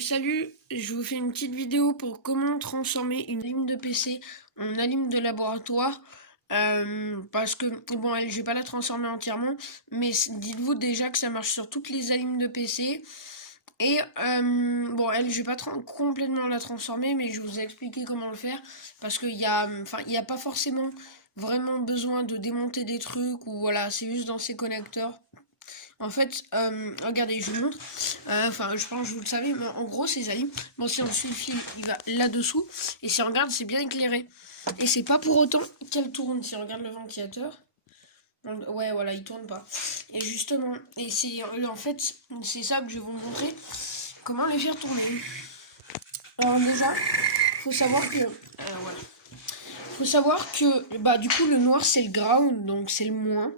Salut, je vous fais une petite vidéo pour comment transformer une alim de PC en alim de laboratoire. Parce que, bon, je vais pas la transformer entièrement, mais dites-vous déjà que ça marche sur toutes les alims de PC. Et, bon, je vais pas complètement la transformer, mais je vais vous expliquer comment le faire. Parce qu'il y a, enfin, il n'y a pas forcément vraiment besoin de démonter des trucs, ou voilà, c'est juste dans ces connecteurs. En fait, regardez, je vous montre. Enfin, je pense que vous le savez, mais en gros, ces aliments. Bon, si on suit le fil, il va là-dessous. Et si on regarde, c'est bien éclairé. Et c'est pas pour autant qu'elle tourne. Si on regarde le ventilateur, ouais, voilà, il tourne pas. Et justement, et c'est en fait, c'est ça que je vais vous montrer. Comment les faire tourner. Alors déjà, faut savoir que, voilà. Faut savoir que, bah, du coup, le noir c'est le ground, donc c'est le moins.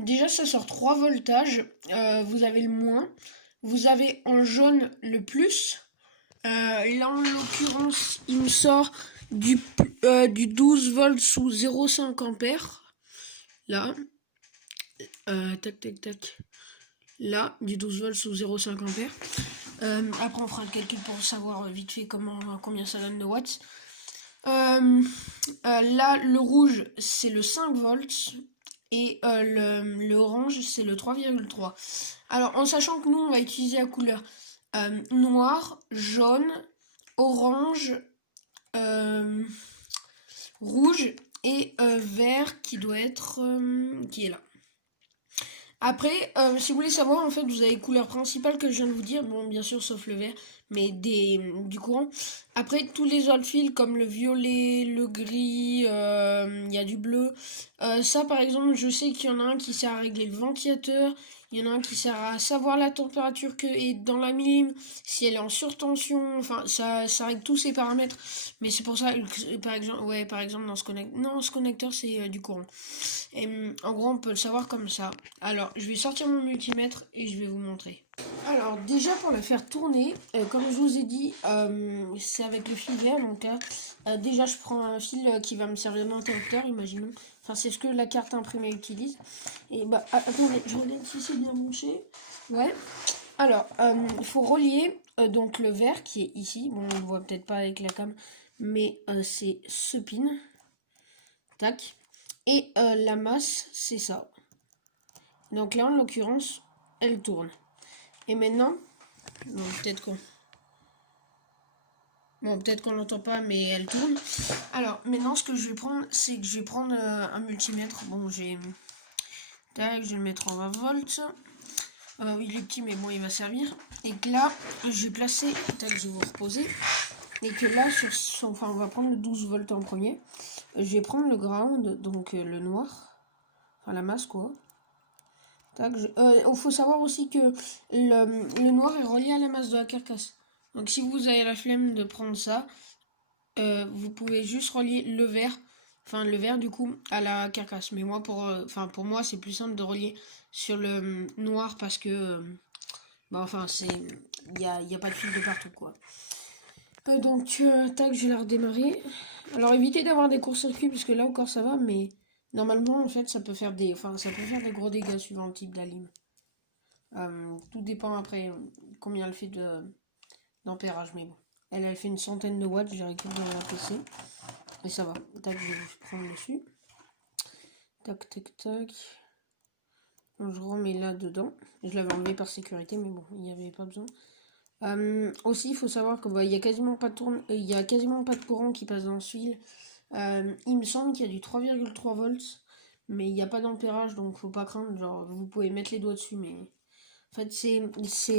Déjà, ça sort 3 voltages. Vous avez le moins. Vous avez en jaune le plus. Là, en l'occurrence, il me sort du 12 volts sous 0,5 ampères. Là. Tac, tac, tac. Là, du 12 volts sous 0,5 ampères. Après, on fera le calcul pour savoir vite fait combien ça donne de watts. Là, le rouge, c'est le 5 volts. Et le orange, c'est le 3,3. Alors, en sachant que nous, on va utiliser la couleur noir, jaune, orange, rouge et vert qui doit être... qui est là. Après, si vous voulez savoir, en fait, vous avez les couleurs principales que je viens de vous dire. Bon, bien sûr, sauf le vert, mais du courant. Après, tous les autres fils, comme le violet, le gris, il y a du bleu. Ça, par exemple, je sais qu'il y en a un qui sert à régler le ventilateur. Il y en a un qui sert à savoir la température que est dans la mine, si elle est en surtension. Enfin, ça règle tous ces paramètres. Mais c'est pour ça, par exemple, ouais, par exemple, dans ce connecteur... Non, ce connecteur, c'est du courant. Et en gros, on peut le savoir comme ça. Alors, je vais sortir mon multimètre et je vais vous montrer. Alors, déjà pour le faire tourner, comme je vous ai dit, c'est avec le fil vert. Donc là, déjà, je prends un fil qui va me servir d'interrupteur, imaginons. Enfin, c'est ce que la carte imprimée utilise. Et bah, attendez, je regarde si c'est bien branché. Ouais. Alors, il faut relier donc le vert qui est ici. Bon, on ne voit peut-être pas avec la cam, mais c'est ce pin. Tac. Et la masse, c'est ça. Donc là, en l'occurrence, elle tourne. Et maintenant, bon, peut-être qu'on l'entend pas, mais elle tourne. Alors, maintenant, ce que je vais prendre, c'est que je vais prendre un multimètre. Bon, tac, je vais le mettre en 20 volts. Il est petit, mais bon, il va servir. Et que là, je vais placer, tac, je vais vous reposer. Et que là, enfin, on va prendre le 12 volts en premier. Je vais prendre le ground, donc le noir. Enfin, la masse, quoi. Il faut savoir aussi que le noir est relié à la masse de la carcasse. Donc si vous avez la flemme de prendre ça, vous pouvez juste relier le vert du coup, à la carcasse. Mais moi, pour moi, c'est plus simple de relier sur le noir parce que, il y a pas de fil de partout, quoi. Tac, je vais la redémarrer. Alors évitez d'avoir des courts-circuits parce que là encore ça va, mais normalement en fait ça peut faire des gros dégâts suivant le type d'alim. Tout dépend après combien elle fait d'ampérage, mais bon. Elle fait une centaine de watts, j'ai récupéré dans la PC. Et ça va. Tac, je vais prendre dessus. Tac, tac, tac. Je remets là dedans. Je l'avais enlevé par sécurité, mais bon, il n'y avait pas besoin. Aussi, il faut savoir que il y a quasiment pas de courant qui passe dans ce fil. Il me semble qu'il y a du 3,3 volts, mais il n'y a pas d'ampérage, donc faut pas craindre. Genre, vous pouvez mettre les doigts dessus, mais en fait,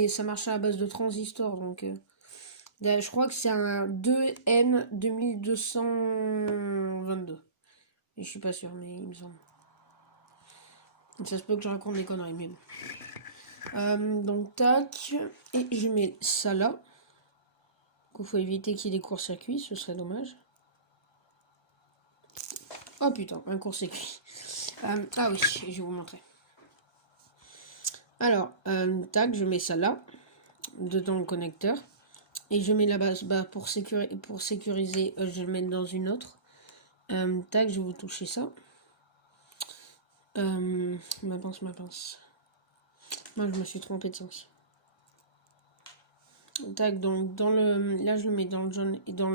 ça marche à la base de transistors, donc je crois que c'est un 2N 2222. Et je suis pas sûr, mais il me semble. Ça se peut que je raconte des conneries, mais bon. Donc tac, et je mets ça là. Il faut éviter qu'il y ait des courts-circuits, ce serait dommage. Oh putain, un court-circuit. Ah oui, je vais vous montrer. Alors, tac, je mets ça là, dedans le connecteur. Et je mets la base, pour sécuriser, je vais le mettre dans une autre. Tac, je vais vous toucher ça. Ma pince. Moi, je me suis trompé de sens. Tac, donc là je le mets dans le jaune et dans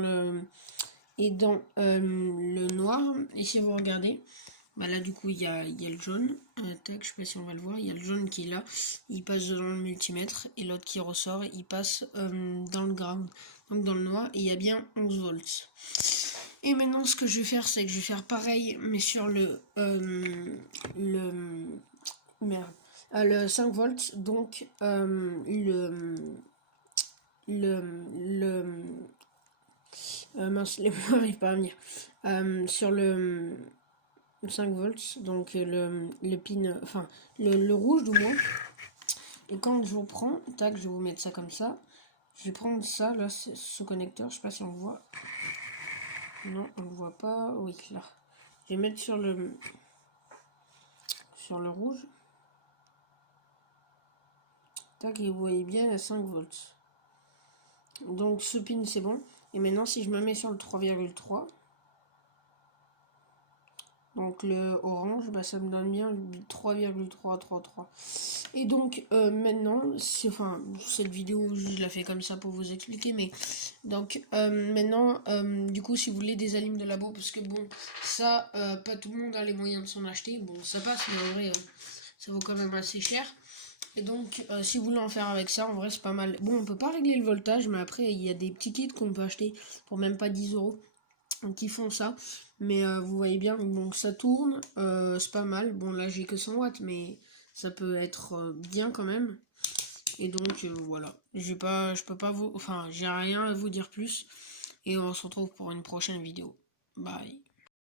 le noir. Et si vous regardez, bah là du coup il y a le jaune. Tac, je sais pas si on va le voir. Il y a le jaune qui est là, il passe dans le multimètre. Et l'autre qui ressort, il passe dans le ground, donc dans le noir. Et il y a bien 11 volts. Et maintenant ce que je vais faire, c'est que je vais faire pareil, mais sur merde, le 5 volts. Donc le mince, les mots n'arrivent pas à venir. Sur le 5 volts, donc le pin, enfin le rouge du moins. Et quand je vous prends, tac, je vais vous mettre ça comme ça. Je vais prendre ça, là, ce connecteur, je sais pas si on le voit. Non, on le voit pas. Oui, là. Je vais mettre sur le rouge. Tac, et vous voyez bien, à 5 volts. Donc ce pin, c'est bon. Et maintenant, si je me mets sur le 3,3, donc le orange, bah, ça me donne bien 3,333. Et donc maintenant, cette vidéo, je la fais comme ça pour vous expliquer, mais donc maintenant, du coup, si vous voulez des alimes de labo, parce que bon, ça, pas tout le monde a les moyens de s'en acheter, bon, ça passe, mais en vrai, ça vaut quand même assez cher. Et donc, si vous voulez en faire avec ça, en vrai, c'est pas mal. Bon, on peut pas régler le voltage, mais après, il y a des petits kits qu'on peut acheter pour même pas 10 € qui font ça. Mais vous voyez bien, bon, ça tourne, c'est pas mal. Bon, là, j'ai que 100 watts, mais ça peut être bien quand même. Et donc, voilà. Je peux pas j'ai rien à vous dire plus. Et on se retrouve pour une prochaine vidéo. Bye.